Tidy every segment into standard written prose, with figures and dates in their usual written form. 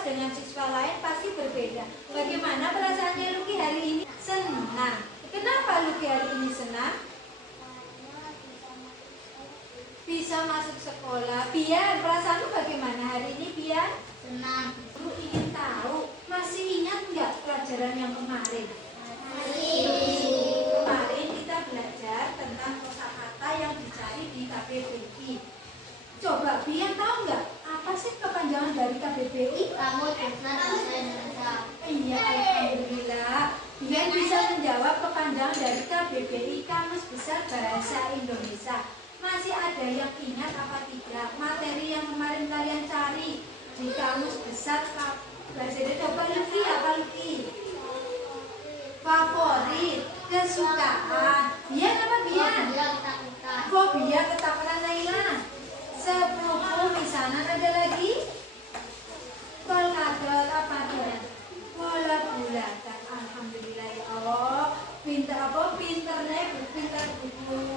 kelas dengan siswa lain pasti berbeda. Bagaimana perasaannya Lucky hari ini? Senang. Kenapa Lucky hari ini senang? Bisa masuk sekolah. Bian, perasaanmu bagaimana hari ini, Bian? Senang. Lu ingin tahu, masih ingat nggak pelajaran yang kemarin? Kemarin kita belajar tentang kosakata yang dicari di KBBI. Coba Bian tahu nggak apa sih kepanjangan dari KBBI? Kamus Besar Bahasa Indonesia. Iya, alhamdulillah. Bian bisa menjawab kepanjangan dari KBBI, Kamus Besar Bahasa Indonesia. Masih ada yang ingat apa tidak materi yang kemarin kalian cari di Kamus Besar Bahasa Indonesia? Coba Lucky, apa Lucky? Favorit, kesukaan. Bian apa Bian? Fobia, ketakutan. Naila. Sepupu, misalnya ada lagi. Kolkadot, apa dia? Bola bulatan. Alhamdulillah ya Allah. Pintar apa? Pinternya, pintar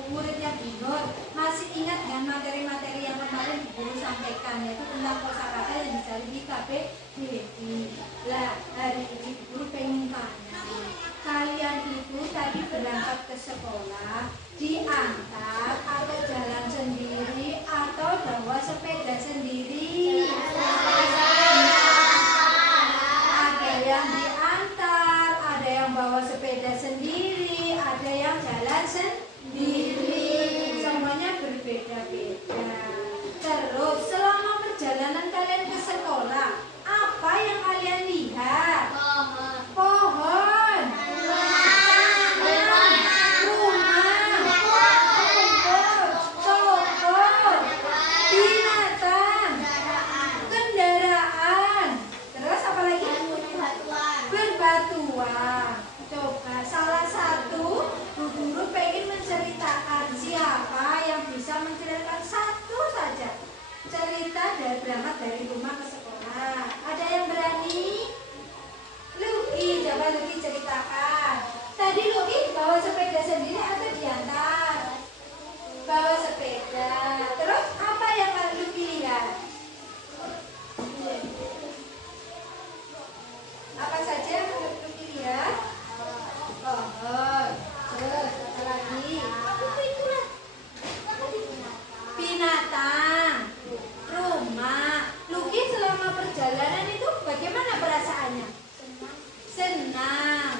muridnya Binur. Masih ingat kan materi-materi yang kemarin guru sampaikan, yaitu tentang kosakata yang dicari di KBBI. Lah, hari ini guru pengen tanya, kalian itu tadi berangkat ke sekolah, diantar atau jalan sendiri atau bawa sepeda sendiri? Ada yang diantar, ada yang bawa sepeda sendiri, ada yang jalan sendiri. Semuanya berbeda-beda. Terus selama perjalanan kalian ke sekolah, apa yang kalian lihat? Pohon, binatang, kendaraan, terus apa lagi? Berbatuan. Coba salah satu Bu Guru pengen menceritakan, siapa yang bisa menceritakan satu saja cerita dari berangkat dari rumah ke sekolah. Ada yang berani? Lucky, coba Lucky ceritakan. Tadi Lucky bawa sepeda sendiri atau diantar? Bawa sepeda. Terus apa yang Lucky lihat? Apa saja yang Lucky lihat? Pohon. Terus apa lagi? Binatang. Rumah. Lucky selama perjalanan itu bagaimana perasaannya? Senang.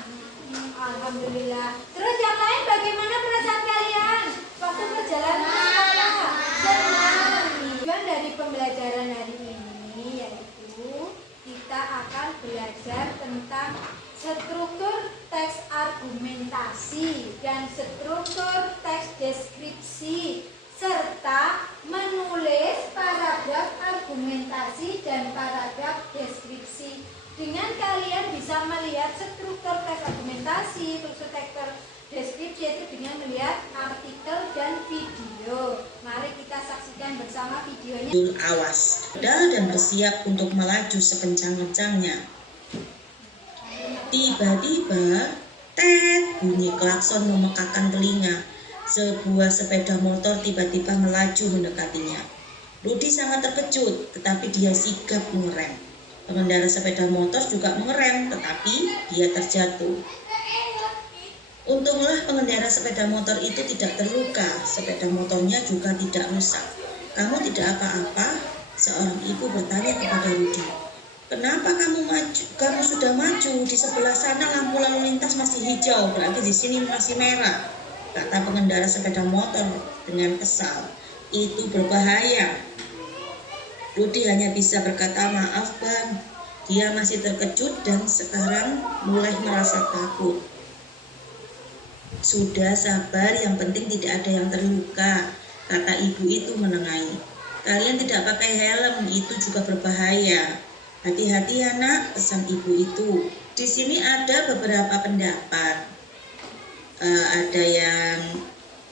Alhamdulillah. Terus yang lain bagaimana perasaan kalian waktu perjalanan ke sekolah? Senang. Tujuan dari pembelajaran hari ini yaitu kita akan belajar tentang struktur teks argumentasi dan struktur teks deskripsi serta menulis paragraf argumentasi dan paragraf deskripsi. Dengan kalian bisa melihat struktur teks argumentasi, struktur teks deskripsi itu dengan melihat artikel dan video. Mari kita saksikan bersama videonya. Awas, pedal dan bersiap untuk melaju sekencang-kencangnya. Tiba-tiba, tet, bunyi klakson memekakan telinga. Sebuah sepeda motor tiba-tiba melaju mendekatinya. Rudy sangat terkejut, tetapi dia sigap mengerem. Pengendara sepeda motor juga mengerem, tetapi dia terjatuh. Untunglah pengendara sepeda motor itu tidak terluka, sepeda motornya juga tidak rusak. "Kamu tidak apa-apa?" seorang ibu bertanya kepada Rudy. "Kenapa kamu sudah maju? Di sebelah sana lampu lalu lintas masih hijau, berarti di sini masih merah," kata pengendara sepeda motor dengan kesal. "Itu berbahaya." Rudy hanya bisa berkata, "Maaf Bang." Dia masih terkejut dan sekarang mulai merasa takut. "Sudah sabar, yang penting tidak ada yang terluka," kata ibu itu menengahi. "Kalian tidak pakai helm, itu juga berbahaya. Hati-hati ya nak," pesan ibu itu. Di sini ada beberapa pendapat. Ada yang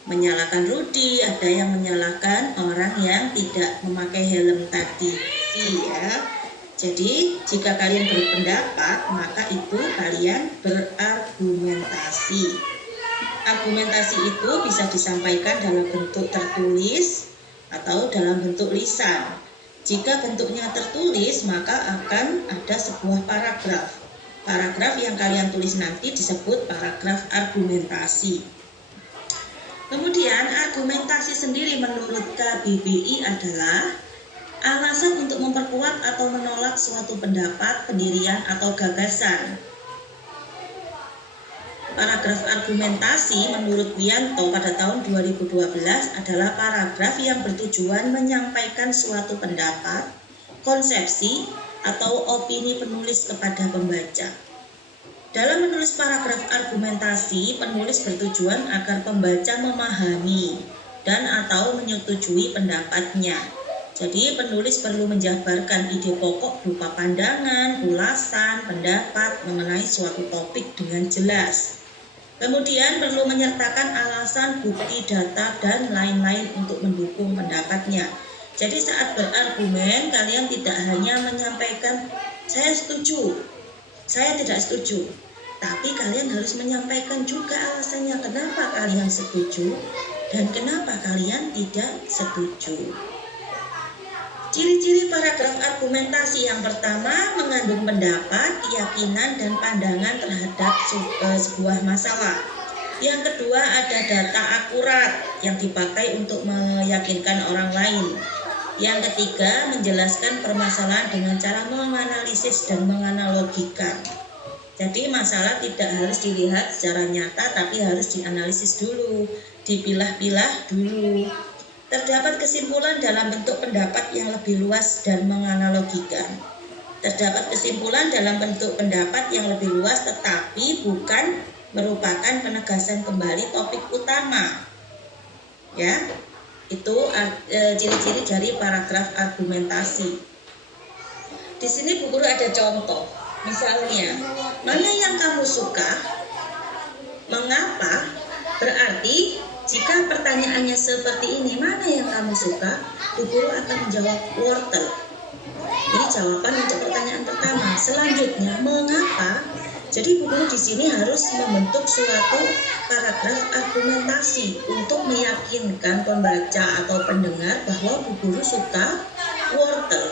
menyalahkan Rudy, ada yang menyalahkan orang yang tidak memakai helm tadi. Ya. Jadi jika kalian berpendapat, maka itu kalian berargumentasi. Argumentasi itu bisa disampaikan dalam bentuk tertulis atau dalam bentuk lisan. Jika bentuknya tertulis, maka akan ada sebuah paragraf. Paragraf yang kalian tulis nanti disebut paragraf argumentasi. Kemudian argumentasi sendiri menurut KBBI adalah alasan untuk memperkuat atau menolak suatu pendapat, pendirian, atau gagasan. Paragraf argumentasi menurut Wianto pada tahun 2012 adalah paragraf yang bertujuan menyampaikan suatu pendapat, konsepsi, atau opini penulis kepada pembaca. Dalam menulis paragraf argumentasi, penulis bertujuan agar pembaca memahami dan atau menyetujui pendapatnya. Jadi penulis perlu menjabarkan ide pokok berupa pandangan, ulasan, pendapat mengenai suatu topik dengan jelas. Kemudian perlu menyertakan alasan, bukti, data, dan lain-lain untuk mendukung pendapatnya. Jadi saat berargumen, kalian tidak hanya menyampaikan, saya setuju, saya tidak setuju. Tapi kalian harus menyampaikan juga alasannya kenapa kalian setuju dan kenapa kalian tidak setuju. Ciri-ciri paragraf argumentasi yang pertama mengandung pendapat, keyakinan, dan pandangan terhadap sebuah masalah. Yang kedua ada data akurat yang dipakai untuk meyakinkan orang lain. Yang ketiga menjelaskan permasalahan dengan cara menganalisis dan menganalogikan. Jadi masalah tidak harus dilihat secara nyata tapi harus dianalisis dulu, dipilah-pilah dulu. Terdapat kesimpulan dalam bentuk pendapat yang lebih luas dan menganalogikan. Terdapat kesimpulan dalam bentuk pendapat yang lebih luas tetapi bukan merupakan penegasan kembali topik utama. Ya, itu ciri-ciri dari paragraf argumentasi. Di sini Bu Guru ada contoh. Misalnya, mana yang kamu suka? Mengapa? Berarti jika pertanyaannya seperti ini, mana yang kamu suka? Bu Guru akan menjawab wortel. Ini jawaban untuk pertanyaan pertama. Selanjutnya, mengapa? Jadi Bu Guru di sini harus membentuk suatu paragraf argumentasi untuk meyakinkan pembaca atau pendengar bahwa Bu Guru suka wortel.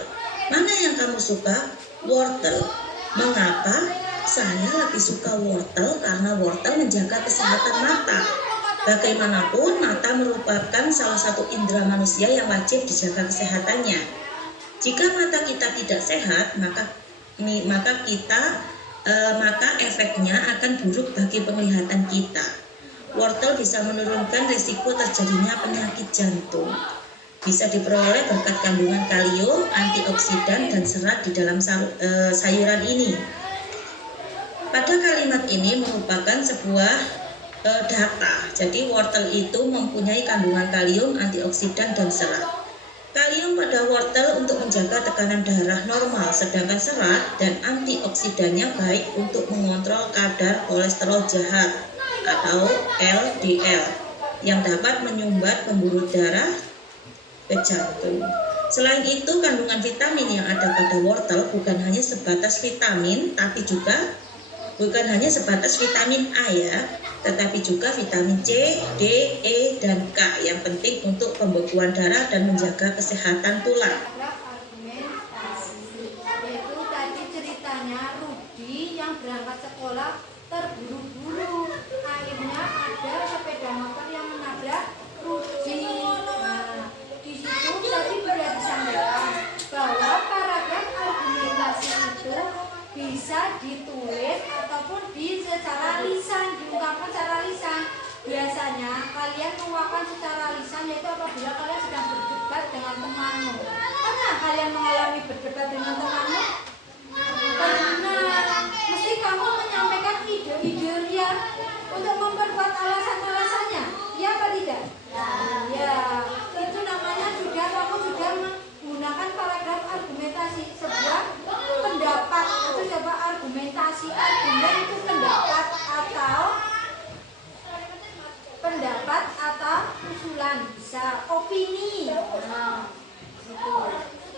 Mana yang kamu suka? Wortel. Mengapa? Saya lebih suka wortel karena wortel menjaga kesehatan mata. Bagaimanapun, mata merupakan salah satu indera manusia yang wajib dijaga kesehatannya. Jika mata kita tidak sehat, maka efeknya akan buruk bagi penglihatan kita. Wortel bisa menurunkan risiko terjadinya penyakit jantung. Bisa diperoleh berkat kandungan kalium, antioksidan, dan serat di dalam sayuran ini. Pada kalimat ini merupakan sebuah data. Jadi wortel itu mempunyai kandungan kalium, antioksidan, dan serat. Kalium pada wortel untuk menjaga tekanan darah normal, sedangkan serat dan antioksidannya baik untuk mengontrol kadar kolesterol jahat atau LDL yang dapat menyumbat pembuluh darah ke jantung. Selain itu, kandungan vitamin yang ada pada wortel bukan hanya sebatas vitamin, tapi juga bukan hanya sebatas vitamin A ya, tetapi juga vitamin C, D, E, dan K yang penting untuk pembekuan darah dan menjaga kesehatan tulang. Yaitu tadi ceritanya Rudi yang berangkat sekolah terburu-buru, akhirnya ada sepeda motor yang menabrak Rudi. Nah, di situ tadi sudah disampaikan bahwa paragraf argumentasi itu bisa ditulis ataupun secara lisan, diungkapkan secara lisan. Biasanya kalian mengungkapkan secara lisan yaitu apabila kalian sedang berdebat dengan temanmu. Pernah kalian mengalami berdebat dengan temanmu? Pernah. Mesti kamu menyampaikan ide-ide riang untuk memperkuat alasan-alasannya. Ya apa tidak? Ya, itu namanya kamu sudah menggunakan paragraf argumentasi, sebuah pendapat. Itu coba argumentasi, argumen itu pendapat atau usulan, bisa opini. Nah, itu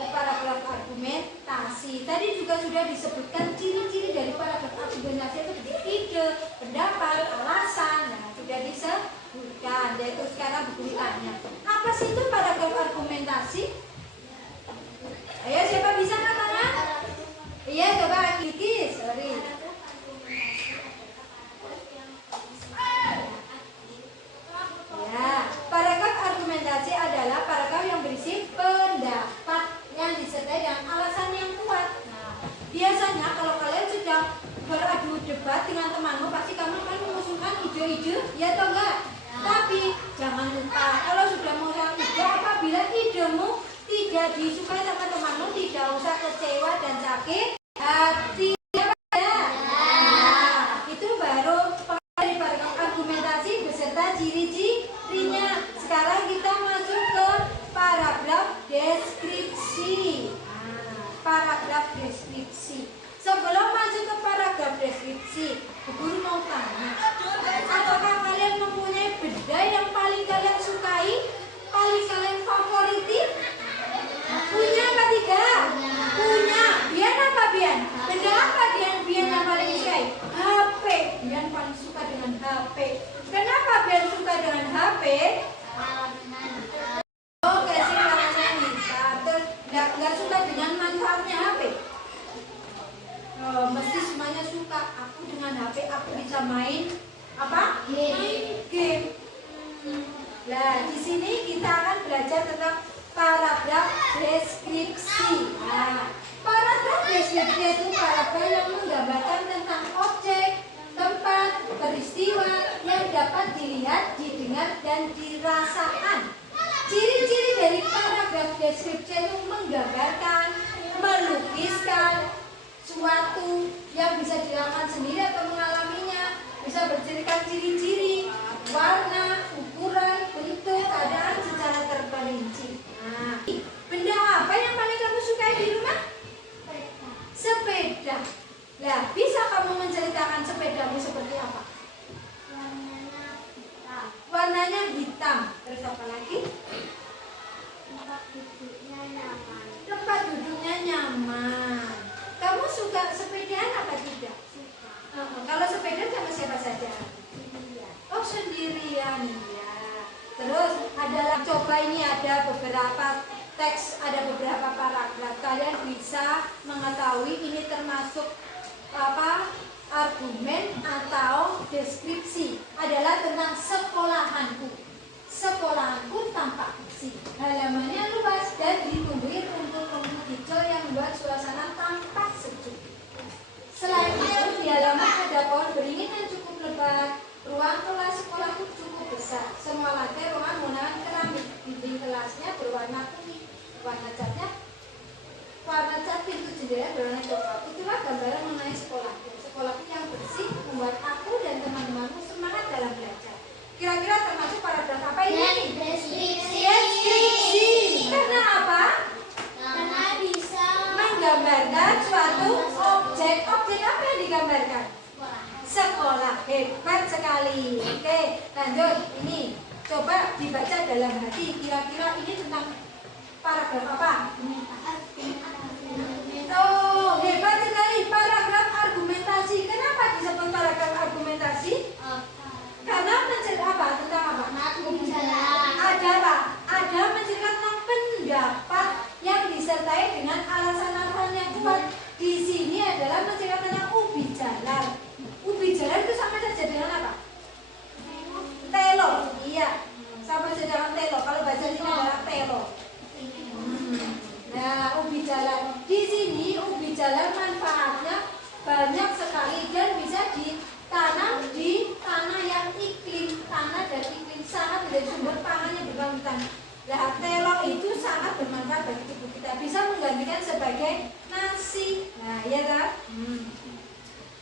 paragraf argumentasi. Tadi juga sudah disebutkan ciri-ciri dari paragraf argumentasi itu ide, pendapat, alasan. Nah, sudah disebutkan. Yaitu sekarang buku tanya, apa sih itu paragraf argumentasi? ide, ya atau enggak? Tapi jangan lupa kalau sudah mau sang ide, apabila idemu tidak disukai sama temanmu, tidak usah kecewa dan sakit hati. Nah, itu baru dari paragraf argumentasi beserta ciri-cirinya. Sekarang kita masuk ke paragraf deskripsi. Paragraf deskripsi. Sebelum masuk ke paragraf deskripsi, guru mau tanya, apakah kalian mempunyai benda yang paling kalian sukai, paling kalian favoriti? Punya apa tidak? Punya. Bian apa Bian? Benda apa Bian yang paling sukai? HP. Bian paling suka dengan HP. Kenapa Bian suka dengan HP? Oke, sih warnanya hitam. Terus nggak suka dengan manfaatnya HP. Mesti semuanya suka. Aku dengan HP aku bisa main apa? Game. Nah, di sini kita akan belajar tentang paragraf deskripsi. Nah, paragraf deskripsi itu paragraf yang menggambarkan tentang objek, tempat, peristiwa yang dapat dilihat, didengar, dan dirasakan. Ciri-ciri dari paragraf deskripsi itu menggambarkan, melukiskan suatu yang bisa dilakukan sendiri atau mengalaminya, bisa berceritakan ciri-ciri, warna, ukuran, bentuk, keadaan secara terperinci. Nah, benda apa yang paling kamu sukai di rumah? Sepeda. Nah, bisa kamu menceritakan sepedamu seperti apa? Warnanya hitam. Terus apa lagi? Tempat duduknya nyaman. Kamu suka sepedaan apa tidak? Kalau sepeda sama siapa saja? Oh, sendirian ya. Terus adalah coba ini ada beberapa teks, ada beberapa paragraf. Kalian bisa mengetahui ini termasuk apa? Argumen atau deskripsi. Adalah tentang sekolahanku. Sekolahanku tampak bersih. Halamannya luas dan ditumbuhi rumput-rumput hijau yang membuat suasana tampak sejuk. Selain itu, di halaman ada pohon beringin yang cukup lebat. Ruang kelas sekolahku cukup besar. Semua lantai ruangan menggunakan keramik. Dinding kelasnya berwarna kuning. Warna cat pintu jendela berwarna coklat. Itulah gambaran mengenai sekolahku. Sekolahku yang bersih membuat aku dan teman-temanku semangat dalam belajar. Kira-kira termasuk paragraf apa ini? Deskripsi. Karena apa? Karena bisa menggambarkan suatu objek. Objek apa yang digambarkan? Sekolah. Hebat sekali. Oke, lanjut. Ini coba dibaca dalam hati. Kira-kira ini tentang paragraf apa? Oh, hebat sekali. Paragraf argumentasi. Kenapa disebut paragraf argumentasi? Karena menceritakan apa? Tentang apa? Ada apa? Ada menceritakan tentang pendapat yang disertai dengan alasan-alasan yang kuat. Di sini adalah menceritakan tentang ubi jalar. Ubi jalar itu sama saja dengan apa? Telo. Iya, sama saja dengan telo. Kalau bahasa sini adalah telo. Nah, ubi jalar. Di sini ubi jalar manfaatnya banyak sekali dan bisa ditanam di tanah yang iklim, tanah dan iklim sangat menjadi sumber pangan yang berkelanjutan. Nah, telo itu sangat bermanfaat bagi tubuh kita, bisa menggantikan sebagai nasi. Nah, ya kan?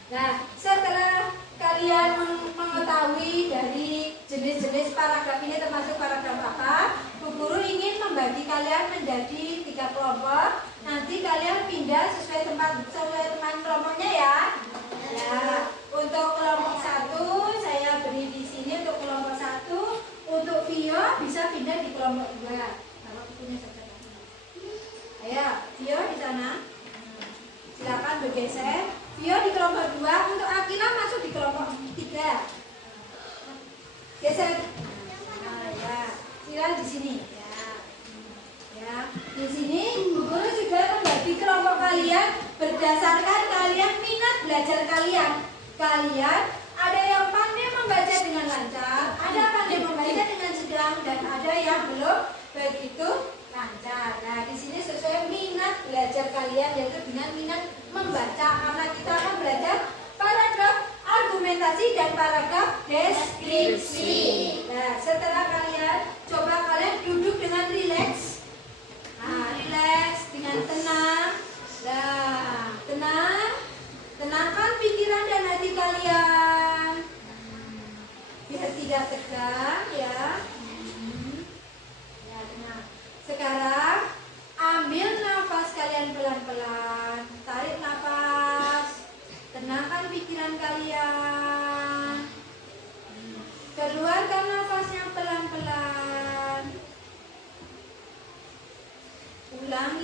Nah, setelah kalian mengetahui dari jenis-jenis paragraf ini termasuk paragraf apa, Bu Guru ingin membagi kalian menjadi 3 kelompok. Nanti kalian pindah sesuai teman kelompoknya ya. Nah, untuk kelompok 1 saya beri di sini untuk kelompok 1. Untuk Vio bisa pindah di kelompok 2. Kalau punya saja. Ayo, Vio di sana. Silakan bergeser. Vio di kelompok 2. Untuk Akila masuk di kelompok 3. Geser. Nah, ya. Silakan di sini. Ya, di sini guru juga membagi kelompok kalian berdasarkan kalian minat belajar kalian. Kalian ada yang pandai membaca dengan lancar, ada pandai membaca dengan sedang, dan ada yang belum begitu lancar. Nah, di sini sesuai minat belajar kalian, yaitu dengan minat membaca. Karena kita akan belajar paragraf argumentasi dan paragraf deskripsi.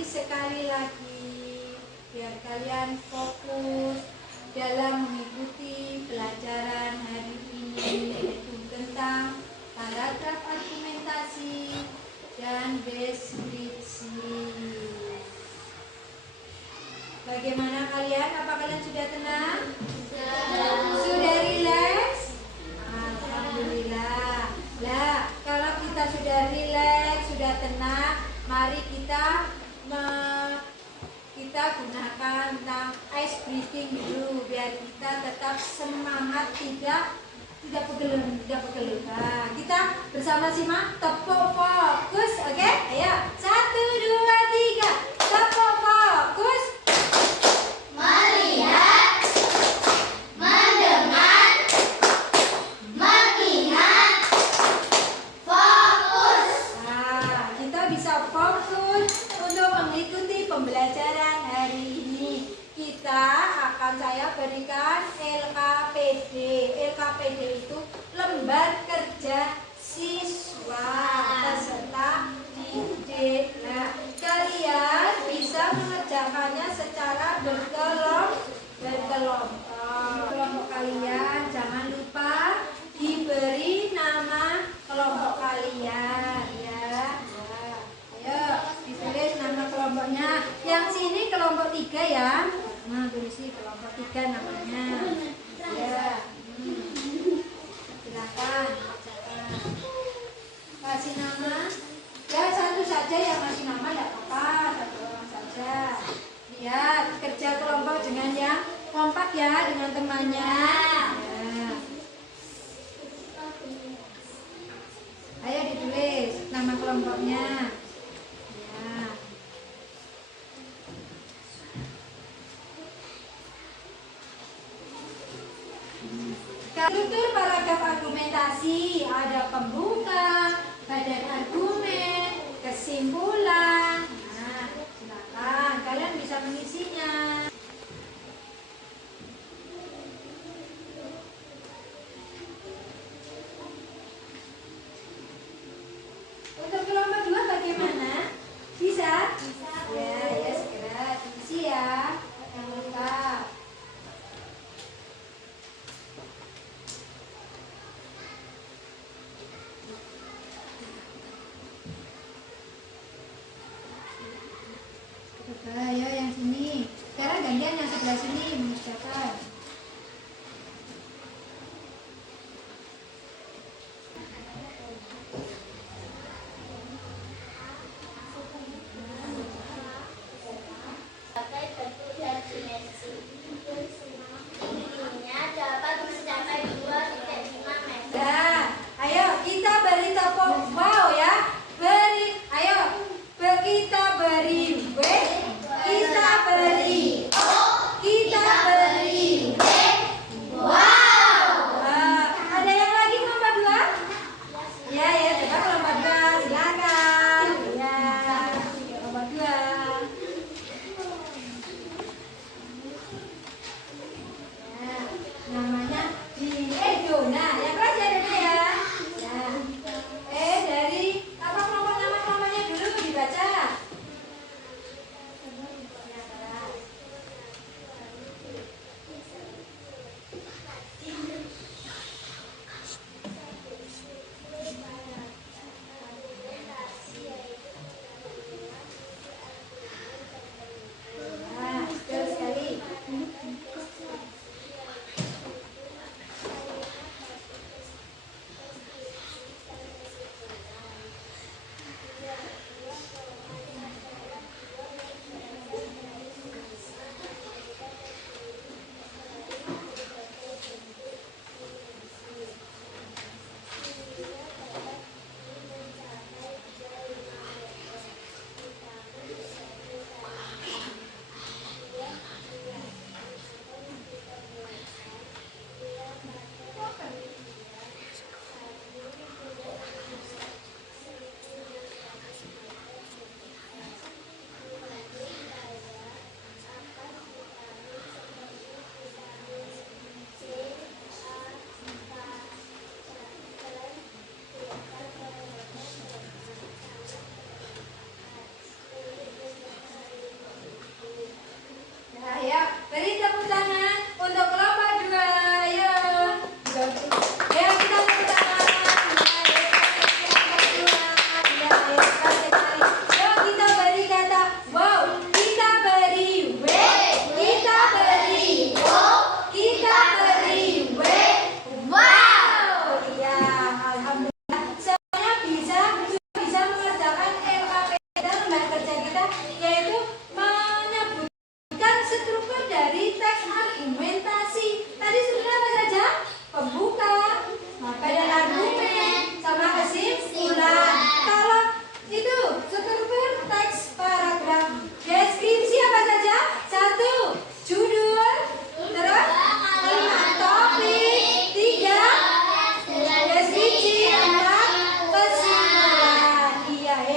sekali lagi biar kalian fokus dalam mengikuti pelajaran hari ini, yaitu tentang paragraf argumentasi dan deskripsi. Bagaimana kalian? Apa kalian sudah tenang? Sudah rileks? Alhamdulillah. Nah, kalau kita sudah rileks, sudah tenang, mari kita gunakan tentang ice breathing dulu biar kita tetap semangat, tidak pegelung. Nah, kita bersama simak tepuk fokus, oke? Ayo, 1, 2, 3, tepuk fokus. Melihat, mendengar, mengingat, fokus. Nah, kita bisa fokus untuk mengikuti pembelajaran hari ini. Saya berikan LKPD. LKPD itu lembar kerja siswa peserta didik. Nah, kalian bisa mengerjakannya secara berkelompok. Kelompok kalian jangan lupa diberi nama kelompok kalian ya. Ayo ditulis nama kelompoknya. Yang sini kelompok 3 ya. Nah, tulis kelompok 3 namanya. Ya. Silakan bacakan. Kasih nama. Ya, satu saja yang kasih nama tidak apa-apa, satu orang saja. Lihat kerja kelompok dengan yang kompak ya, dengan temannya. Ya. Ayo ditulis nama kelompoknya. Struktur paragraf argumentasi ada pembuka, badan argumen, kesimpulan. Nah, silakan kalian bisa mengisinya. Untuk kelompok 2 bagaimana? Bisa? Ya, segera diisi ya. Yang lengkap. Ayo yang sini. Sekarang gantian yang sebelah sini mengerjakan. Pakai bentuk dan dimensi. Tingginya dapat mencapai 2,5 meter. Nah, ayo kita beri tepuk wow ya. Ayo kita beri W. Kita beri O, kita beri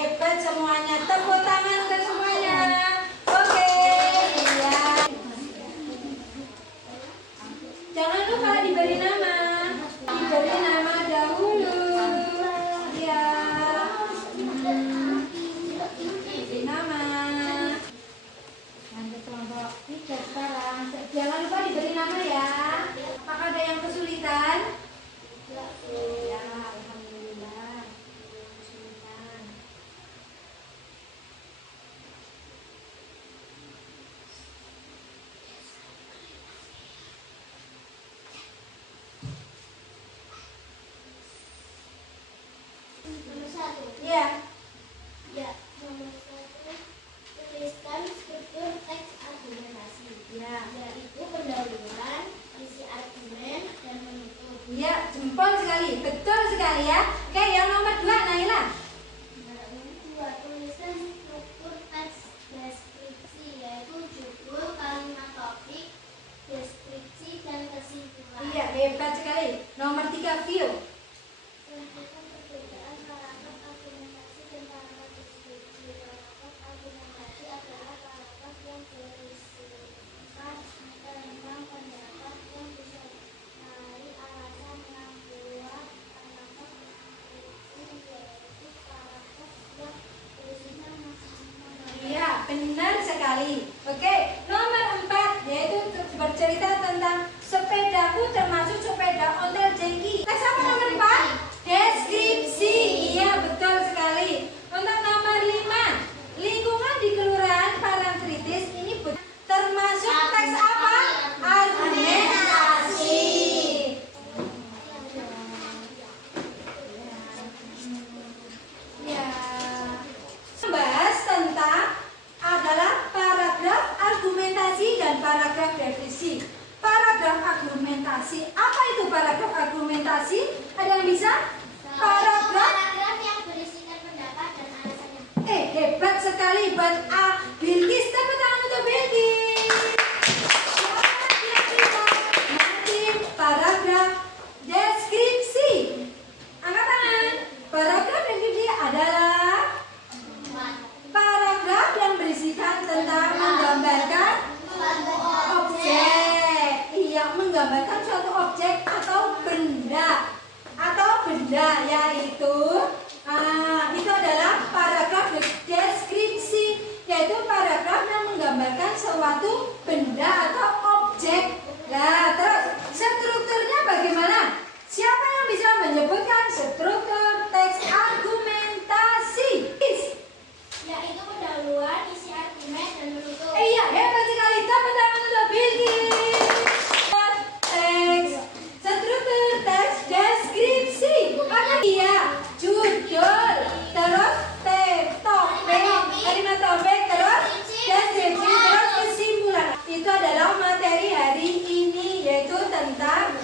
hebat semuanya. Tepuk tangan untuk semuanya. Oke, iya. Jangan lupa diberi nama. Diberi nama dahulu. Ya. Diberi nama. Nanti kelompok 3 sekarang. Jangan lupa diberi nama ya. Apakah ada yang kesulitan? Ya, alhamdulillah. Kesulitan. Nomor 1. Ya. Ya, nomor 1. Tuliskan struktur teks argumentasi. Ya. Yaitu pendahuluan, isi argumen, dan penutup. Ya, jempol sekali. Betul sekali ya. Oke, yang nomor 2, Naila. Nomor 2. Tuliskan struktur teks deskripsi, yaitu judul, kalimat topik, deskripsi, dan kesimpulan. Iya, hebat sekali. Nomor 3, Vio. Tentukan perbedaan paragraf argumentasi dan paragraf deskripsi. Paragraf argumentasi adalah paragraf yang berisikan tentang pendapat yang disertai alasan yang kuat. Paragraf deskripsi yaitu paragraf yang berisikan masalah. Iya, benar sekali. Oke, nomor 4 yaitu bercerita tentang sepedaku termasuk sepeda ontel jengki. Teks apa nomor 4? Deskripsi. Iya, betul sekali. Untuk nomor 5, lingkungan di kelurahan Parangtritis ini termasuk teks apa? Argumentasi. Ya. Membahas tentang adalah paragraf argumentasi dan paragraf definisi. Paragraf argumentasi. Apa itu paragraf argumentasi? Ada yang bisa? Paragraf. Paragraf yang berisikan pendapat dan alasannya. Hebat sekali buat A. Bilkis. Tepuk tangan untuk Bilkis. Siapa lagi yang bisa? Nanti paragraf deskripsi. Angkat tangan. Paragraf deskripsi adalah paragraf yang berisikan tentang menggambarkan objek. Iya, menggambarkan suatu objek atau benda. Yaitu itu adalah paragraf deskripsi, yaitu paragraf yang menggambarkan suatu benda atau objek. Nah, terus strukturnya bagaimana? Siapa yang bisa menyebutkan struktur teks argumentasi? Yaitu pendahuluan, isi argumen, dan penutup. Iya, hebat sekali. Tepuk tangan untuk Bilkis. Teks, struktur teks deskripsi. Apa dia? Judul, terus topik, kalimat topik, terus deskripsi, terus kesimpulan. Itu adalah materi hari ini, yaitu tentang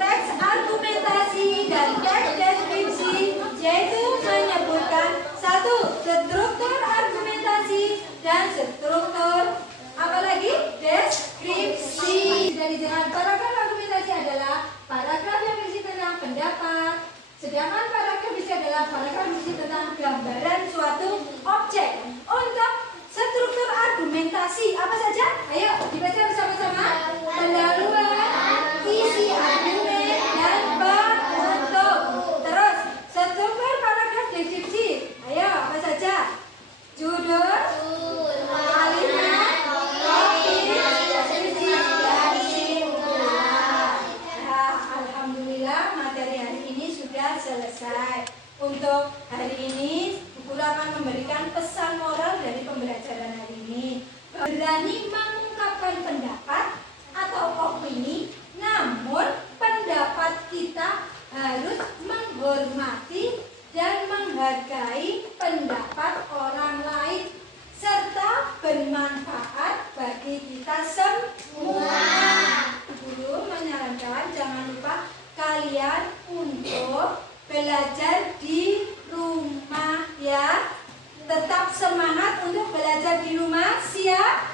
teks argumentasi dan teks deskripsi, yaitu menyebutkan satu, struktur argumentasi dan struktur apalagi deskripsi. Jadi dengan paragraf argumentasi adalah paragraf yang berisi tentang pendapat, sedangkan paragraf berisi adalah paragraf berisi tentang gambaran suatu objek. Untuk struktur argumentasi apa saja? Ayo dibaca bersama-sama. Pendahuluan, isi argumen, dan penutup. Terus struktur paragraf deskripsi. Ayo apa saja? Judul, kalimat, topik, deskripsi, dan kesimpulan. Nah, alhamdulillah materi hari ini sudah selesai. Untuk hari ini guru akan memberikan pesan moral dari pembelajaran hari ini. Berani mengungkapkan pendapat atau opini, namun pendapat kita harus menghormati dan menghargai pendapat orang lain serta bermanfaat bagi kita semua. Guru menyarankan jangan lupa kalian untuk belajar di rumah ya. Tetap semangat untuk belajar di rumah. Siap?